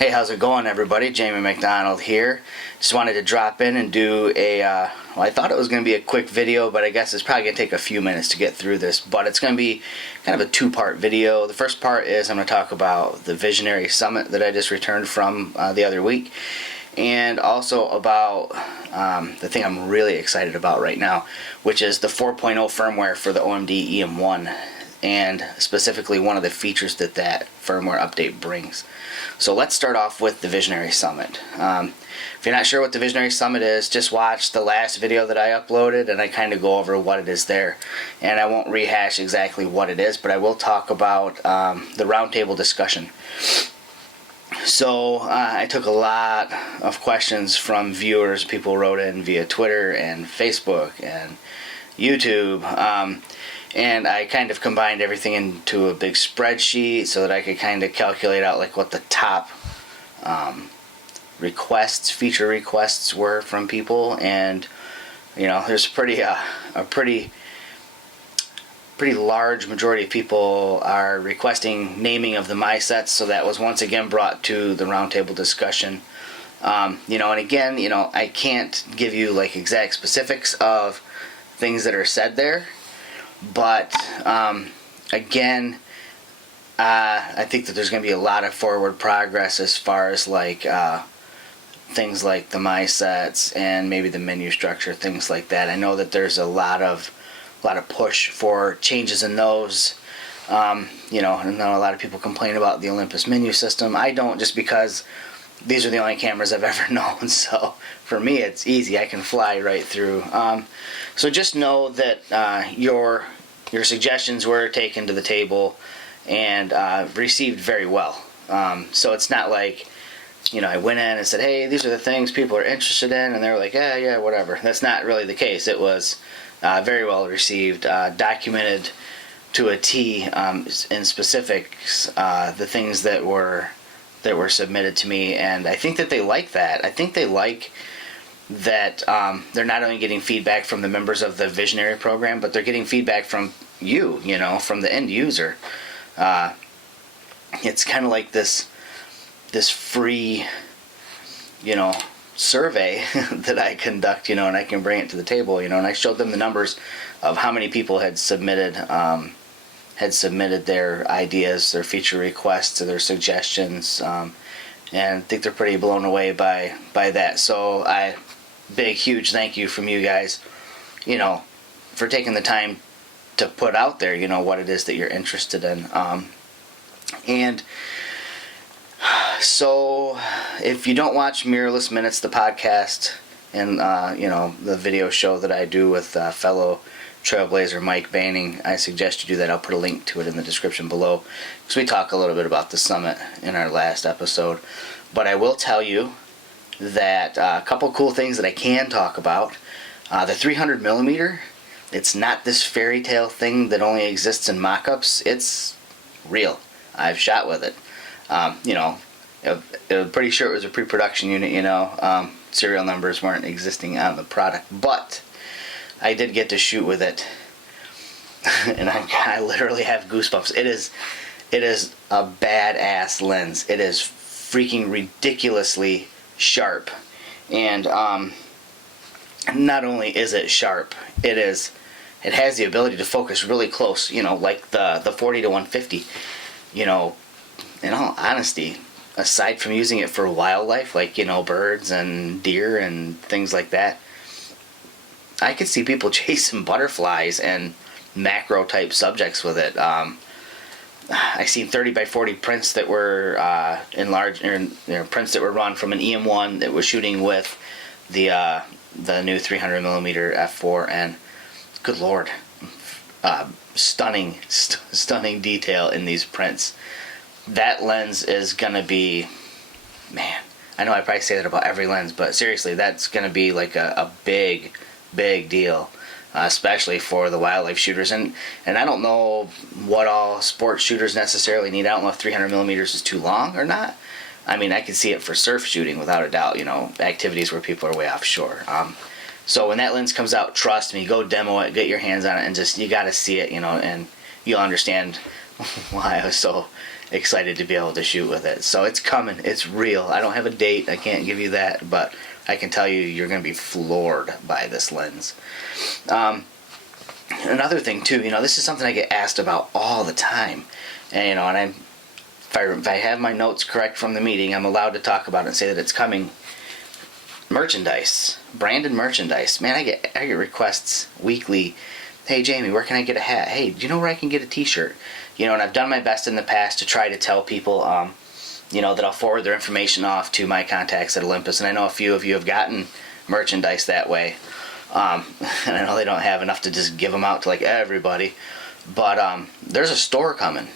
Hey, how's it going, everybody? Jamie MacDonald here. Just wanted to drop in and do a, well, I thought it was going to be a quick video, but I guess it's probably going to take a few minutes to get through this. But it's going to be kind of a two-part video. The first part is I'm going to talk about the Visionary Summit that I just returned from the other week. And also about the thing I'm really excited about right now, which is the 4.0 firmware for the OMD EM1. And specifically one of the features that firmware update brings. So let's start off with the Visionary Summit. If you're not sure what the Visionary Summit is, just watch the last video that I uploaded and I kind of go over what it is there. And I won't rehash exactly what it is, but I will talk about the roundtable discussion. So I took a lot of questions from viewers. People wrote in via Twitter and Facebook and YouTube. And I kind of combined everything into a big spreadsheet so that I could kind of calculate out like what the top feature requests were from people. And you know, there's a pretty large majority of people are requesting naming of the my sets. So that was once again brought to the roundtable discussion. You know, and again, you know, I can't give you like exact specifics of things that are said there. But again, I think that there's going to be a lot of forward progress as far as like things like the my sets and maybe the menu structure, things like that. I know that there's a lot of push for changes in those. You know, and I know a lot of people complain about the Olympus menu system. I don't, just because these are the only cameras I've ever known. So for me, it's easy. I can fly right through. So just know that your suggestions were taken to the table and received very well. So it's not like, you know, I went in and said, hey, these are the things people are interested in, and they were like, yeah, whatever. That's not really the case. It was very well received, documented to a T in specifics, the things that were submitted to me, and I think that they like that. I think they like that they're not only getting feedback from the members of the Visionary program, but they're getting feedback from you know, from the end user. It's kind of like this free, you know, survey that I conduct, you know, and I can bring it to the table, you know, and I showed them the numbers of how many people had submitted their ideas, their feature requests, or their suggestions, and I think they're pretty blown away by that. So big, huge thank you from you guys, you know, for taking the time to put out there, you know, what it is that you're interested in. And so if you don't watch Mirrorless Minutes, the podcast, and, you know, the video show that I do with fellow Trailblazer Mike Banning, I suggest you do that. I'll put a link to it in the description below, because we talk a little bit about the summit in our last episode. But I will tell you that a couple cool things that I can talk about. The 300 millimeter, it's not this fairy tale thing that only exists in mock-ups. It's real. I've shot with it. You know, I'm pretty sure it was a pre-production unit, you know. Serial numbers weren't existing on the product, but I did get to shoot with it, and I literally have goosebumps. It is a badass lens. It is freaking ridiculously sharp, and not only is it sharp, it has the ability to focus really close, you know, like the 40 to 150. You know, in all honesty, aside from using it for wildlife, like, you know, birds and deer and things like that, I could see people chasing butterflies and macro type subjects with it. I seen 30 by 40 prints that were prints that were run from an EM1 that was shooting with the new 300 millimeter f4, and good lord, stunning detail in these prints. That lens is gonna be, man, I know I probably say that about every lens, but seriously, that's gonna be like a big deal, especially for the wildlife shooters. And I don't know what all sports shooters necessarily need. I don't know if 300 millimeters is too long or not. I mean, I can see it for surf shooting without a doubt, you know, activities where people are way offshore. So when that lens comes out, trust me, go demo it, get your hands on it, and just, you gotta see it, you know, and you'll understand why I was so excited to be able to shoot with it. So it's coming. It's real. I don't have a date. I can't give you that, but I can tell you you're going to be floored by this lens. Another thing too, this is something I get asked about all the time, and if I have my notes correct from the meeting, I'm allowed to talk about it and say that it's coming. Merchandise, branded merchandise. Man, I get requests weekly. Hey Jamie, where can I get a hat? Hey, do you know where I can get a t-shirt? And I've done my best in the past to try to tell people, that I'll forward their information off to my contacts at Olympus, and I know a few of you have gotten merchandise that way. And I know they don't have enough to just give them out to like everybody, but there's a store coming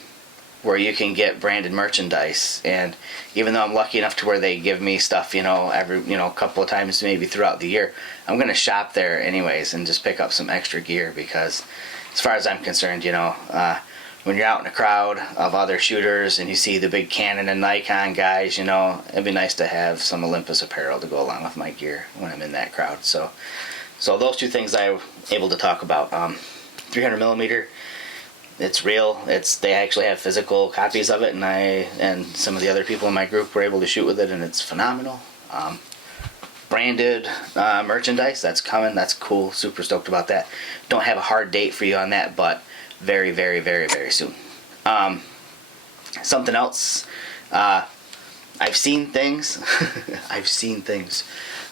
where you can get branded merchandise, and even though I'm lucky enough to where they give me stuff, every couple of times maybe throughout the year, I'm gonna shop there anyways and just pick up some extra gear, because as far as I'm concerned, when you're out in a crowd of other shooters and you see the big Canon and Nikon guys, it'd be nice to have some Olympus apparel to go along with my gear when I'm in that crowd. So those two things I was able to talk about. 300 millimeter, it's real. They actually have physical copies of it, and I and some of the other people in my group were able to shoot with it, and it's phenomenal. Branded merchandise, that's coming. That's cool. Super stoked about that. Don't have a hard date for you on that, but very, very, very, very soon. Something else. I've seen things. I've seen things.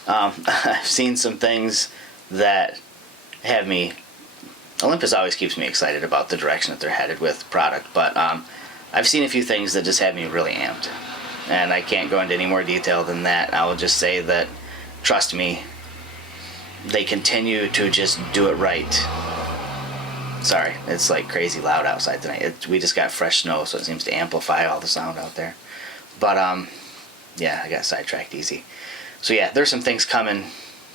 I've seen some things that have me. Olympus always keeps me excited about the direction that they're headed with product, but I've seen a few things that just have me really amped, and I can't go into any more detail than that. I will just say that, trust me, they continue to just do it right. Sorry, it's like crazy loud outside tonight. We just got fresh snow, so it seems to amplify all the sound out there. But yeah, I got sidetracked easy. So yeah, there's some things coming.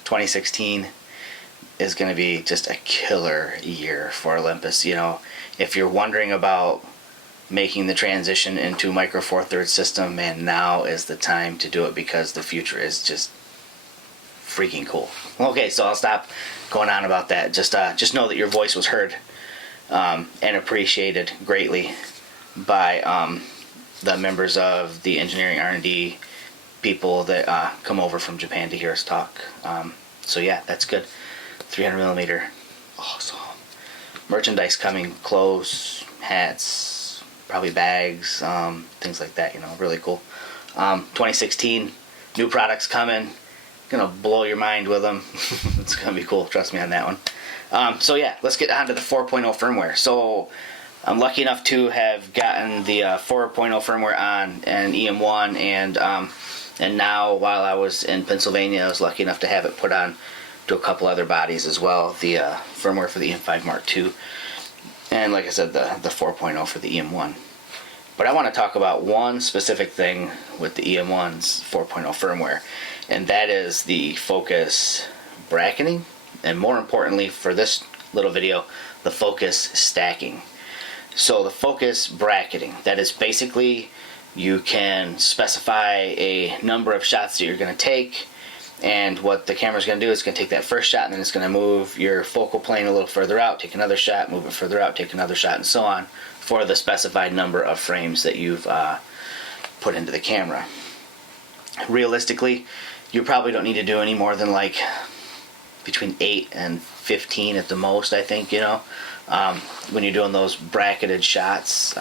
2016 is going to be just a killer year for Olympus. If you're wondering about making the transition into Micro Four Thirds system, man, now is the time to do it, because the future is just freaking cool. Okay, so I'll stop going on about that. Just know that your voice was heard and appreciated greatly by the members of the engineering R&D people that come over from Japan to hear us talk. So yeah, that's good. 300 millimeter, awesome. Merchandise coming, clothes, hats, probably bags, things like that. Really cool. 2016, new products coming. Gonna blow your mind with them. It's gonna be cool. Trust me on that one. So yeah, let's get on to the 4.0 firmware. So I'm lucky enough to have gotten the 4.0 firmware on an EM1, and now while I was in Pennsylvania, I was lucky enough to have it put on to a couple other bodies as well. The firmware for the EM5 Mark II, and like I said, the 4.0 for the EM1. But I want to talk about one specific thing with the EM1's 4.0 firmware, and that is the focus bracketing, and more importantly for this little video, the focus stacking. So the focus bracketing, that is basically, you can specify a number of shots that you're going to take, and what the camera's going to do is it's going to take that first shot, and then it's going to move your focal plane a little further out, take another shot, move it further out, take another shot, and so on, for the specified number of frames that you've put into the camera. Realistically, you probably don't need to do any more than like between 8 and 15 at the most, I think, when you're doing those bracketed shots.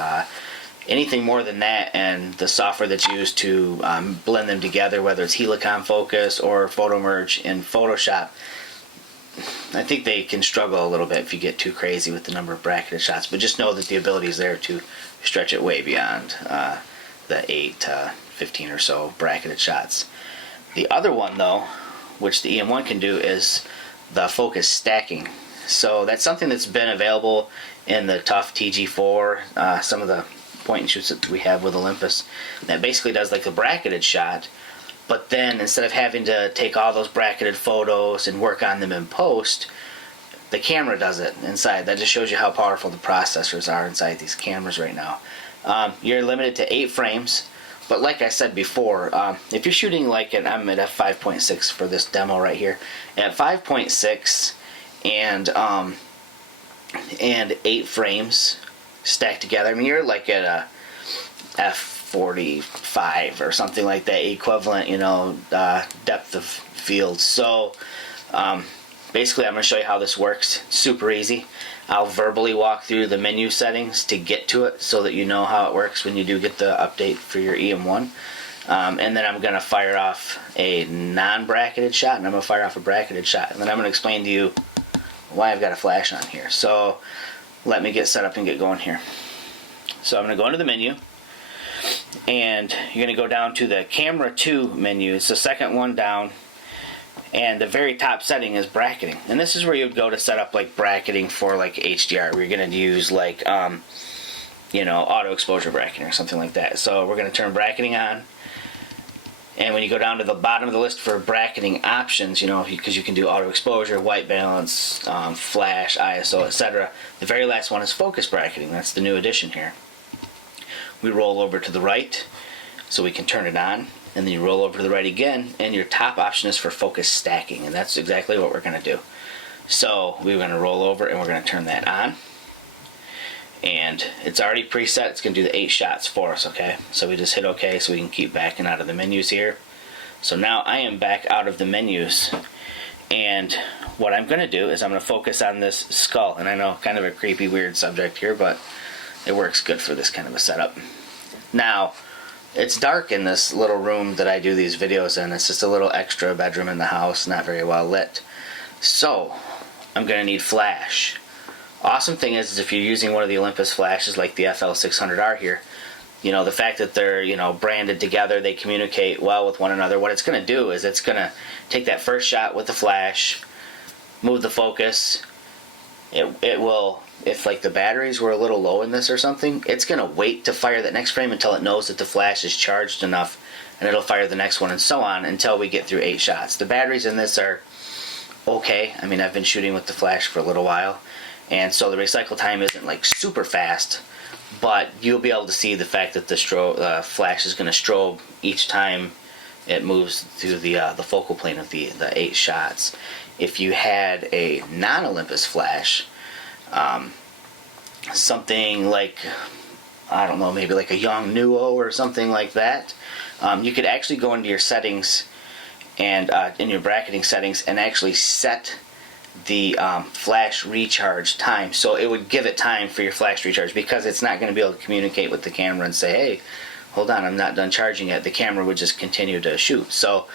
Anything more than that, and the software that's used to blend them together, whether it's Helicon Focus or Photo Merge in Photoshop, I think they can struggle a little bit if you get too crazy with the number of bracketed shots. But just know that the ability is there to stretch it way beyond the 8 to 15 or so bracketed shots. The other one, though, which the EM1 can do, is the focus stacking. So that's something that's been available in the TUF TG4, some of the point and shoots that we have with Olympus, that basically does like a bracketed shot, but then instead of having to take all those bracketed photos and work on them in post, the camera does it inside. That just shows you how powerful the processors are inside these cameras right now. You're limited to 8 frames, but like I said before, if you're shooting like I'm at f5.6 for this demo right here, at 5.6 and 8 frames stacked together, I mean, you're like at f45 or something like that, equivalent, depth of field. So basically I'm going to show you how this works. Super easy. I'll verbally walk through the menu settings to get to it so that you know how it works when you do get the update for your EM1. And then I'm going to fire off a non-bracketed shot, and I'm going to fire off a bracketed shot. And then I'm going to explain to you why I've got a flash on here. So let me get set up and get going here. So I'm going to go into the menu, and you're going to go down to the camera 2 menu. It's the second one down, and the very top setting is bracketing. And this is where you would go to set up like bracketing for like HDR. We're going to use like auto exposure bracketing or something like that. So we're going to turn bracketing on. And when you go down to the bottom of the list for bracketing options, because you can do auto exposure, white balance, flash, ISO, etc. The very last one is focus bracketing. That's the new addition here. We roll over to the right so we can turn it on, and then you roll over to the right again, and your top option is for focus stacking, and that's exactly what we're going to do. So we're going to roll over and we're going to turn that on. And it's already preset. It's going to do the 8 shots for us, okay? So we just hit OK so we can keep backing out of the menus here. So now I am back out of the menus. And what I'm going to do is I'm going to focus on this skull. And I know, kind of a creepy, weird subject here, but it works good for this kind of a setup. Now, it's dark in this little room that I do these videos in. It's just a little extra bedroom in the house, not very well lit. So, I'm going to need flash. Awesome thing is if you're using one of the Olympus flashes like the FL600R here, the fact that they're, branded together, they communicate well with one another. What it's going to do is it's going to take that first shot with the flash, move the focus. It will, if like the batteries were a little low in this or something, it's going to wait to fire that next frame until it knows that the flash is charged enough, and it'll fire the next one and so on until we get through 8 shots. The batteries in this are okay. I mean, I've been shooting with the flash for a little while. And so the recycle time isn't like super fast, but you'll be able to see the fact that the flash is going to strobe each time it moves through the focal plane of the 8 shots. If you had a non-Olympus flash, something like, I don't know, maybe like a Young Nuo or something like that, you could actually go into your settings and in your bracketing settings and actually set the flash recharge time. So it would give it time for your flash recharge, because it's not going to be able to communicate with the camera and say, hey, hold on, I'm not done charging yet. The camera would just continue to shoot. So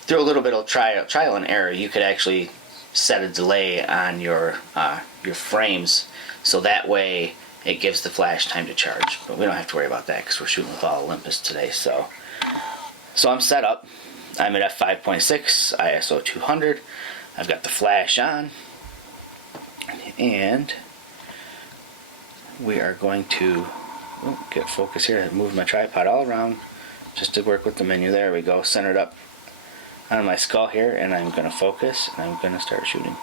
through a little bit of trial and error, you could actually set a delay on your frames, so that way it gives the flash time to charge. But we don't have to worry about that because we're shooting with all Olympus today. So I'm set up. I'm at f5.6, ISO 200. I've got the flash on, and we are going to get focus here. Move my tripod all around just to work with the menu. There we go, centered up on my skull here, and I'm going to focus, and I'm going to start shooting.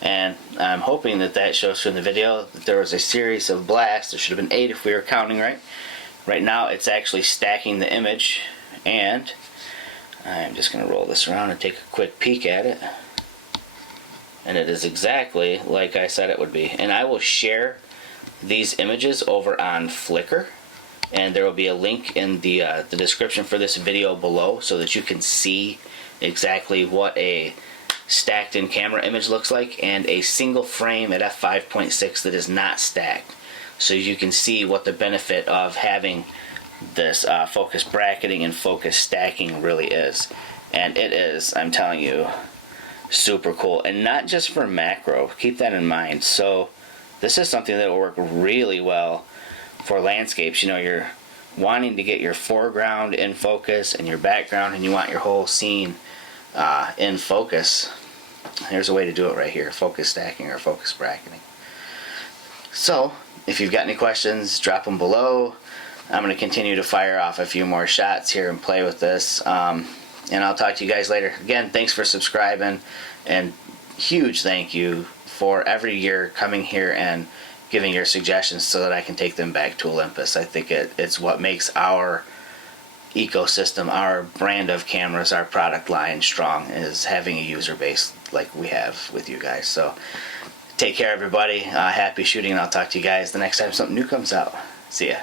And I'm hoping that shows from the video that there was a series of blasts. There should have been 8 if we were counting right. Right now it's actually stacking the image, and I'm just going to roll this around and take a quick peek at it. And it is exactly like I said it would be. And I will share these images over on Flickr, and there will be a link in the description for this video below so that you can see exactly what a stacked in camera image looks like, and a single frame at f5.6 that is not stacked. So you can see what the benefit of having this focus bracketing and focus stacking really is. And it is, I'm telling you, super cool. And not just for macro, keep that in mind. So this is something that will work really well for landscapes. You're wanting to get your foreground in focus and your background, and you want your whole scene in focus. Here's a way to do it right here: focus stacking or focus bracketing. So if you've got any questions, drop them below. I'm going to continue to fire off a few more shots here and play with this. And I'll talk to you guys later. Again, thanks for subscribing, and huge thank you for every year coming here and giving your suggestions so that I can take them back to Olympus. I think it's what makes our ecosystem, our brand of cameras, our product line strong, is having a user base like we have with you guys. So Take care, everybody. Happy shooting, and I'll talk to you guys the next time something new comes out. See ya.